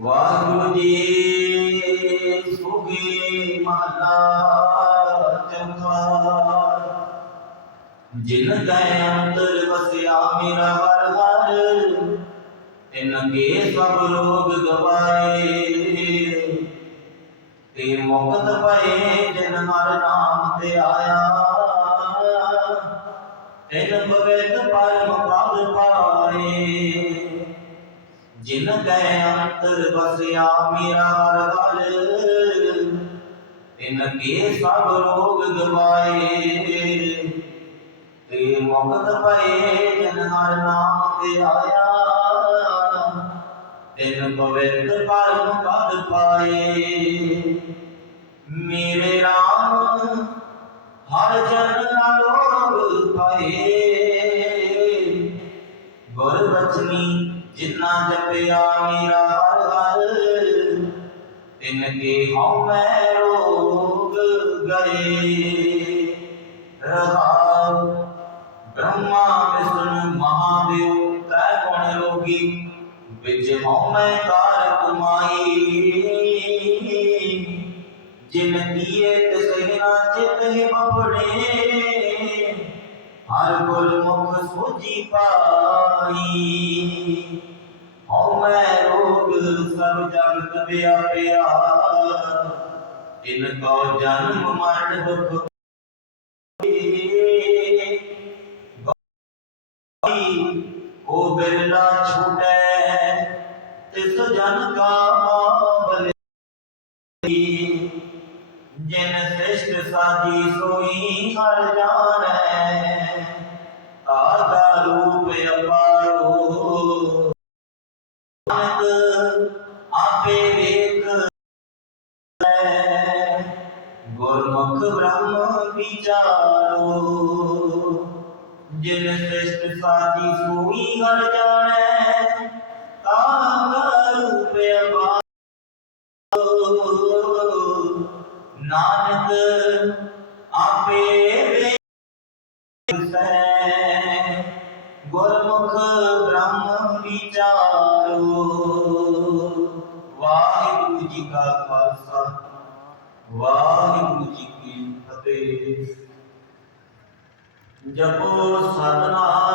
ਵਾਹਿਗੁਰੂ ਜੀ ਸੁਖੀ ਮਹਲਾ ਚੰਗਾ ਜਿਨ ਕੈ ਅੰਤਰ ਵਸਿਆ ਮੇਰਾ ਹਰ ਹਰ ਤਿਨ ਕੇ ਸਭ ਰੋਗ ਗਵਾਏ। ਤੇ ਮੁਕਤ ਪਏ ਜਿਨ ਹਰ ਨਾਮ ਤੇ ਆਇਆ, ਤਿਨ ਪਵਿੱਤ ਪਰਮ ਪਦ ਪਾਏ। ਜਿਨ ਕੈ ਅੰਤਰ ਵਸਿਆ ਮੇਰਾ ਹਰ ਹਰ ਤਿਨ ਕੇ ਸਭ ਰੋਗ ਗਵਾਏ। ਤੇ ਮੁਕਤ ਪਏ ਜਨ ਹਰ ਨਾਮ ਤੇ ਆਇਆ, ਤਿਨ ਪਵਿੱਤ ਪਰਮ ਪਦ ਪਾਏ। ਮੇਰੇ ਰਾਮ, ਹਰ ਜਨ ਅਲੋਕ ਪਾਏ ਬਚਨੀ ਜਿਨਾ ਜਪਿਆ ਮੇਰਾ ਹਰ ਹਰ ਤਿਨ ਕੇ ਹਉ ਮੈਂ ਰੋਗ ਗਏ ਰਹਾਉ ਬ੍ਰਹਮਾ ਵਿਸ਼ਨੂੰ ਮਹਾਦੇਵ ਤੈ ਗੁਣ ਰੋਗੀ ਵਿੱਚ ਹਉ ਮੈਂ ਕਾਰ ਕਮਾਈ ਜਿਨ ਦੀਏ ਤਿਸਹਿ ਨਾ ਚਿਤ ਹੀ ਬਪੜੇ ਹਰ ਗੁਰ ਮੁਖ ਸੋਜੀ ਪਾਈ। ਹਉ ਮੈਂ ਰੋਗ ਸਭ ਜਗਤ ਵਿਆਪਿਆ ਤਿਨ ਕੋ ਜਨਮ ਮਰਨ ਦੁਖ ਕੋ ਬਿਰਲਾ ਛੂਟੈ, ਤਿਸ ਜਨ ਕਾ ਬਲ ਜਿਨ ਸ੍ਰਿਸ਼ਟ ਸਾਜੀ ਸੋਈ ਹਰ ਜਾਣੈ। पे गुरमुख ब्रह्म विचारो। जिन सृष्ट साधी सोई घर जाने रूप नानक आपे गुरमुख ਵਾਹਿਗੁਰੂ ਜੀ ਕਾ ਖਾਲਸਾ ਵਾਹਿਗੁਰੂ ਜੀ ਕੀ ਫਤਿਹ। ਜਪੋ ਸਤਨਾਮ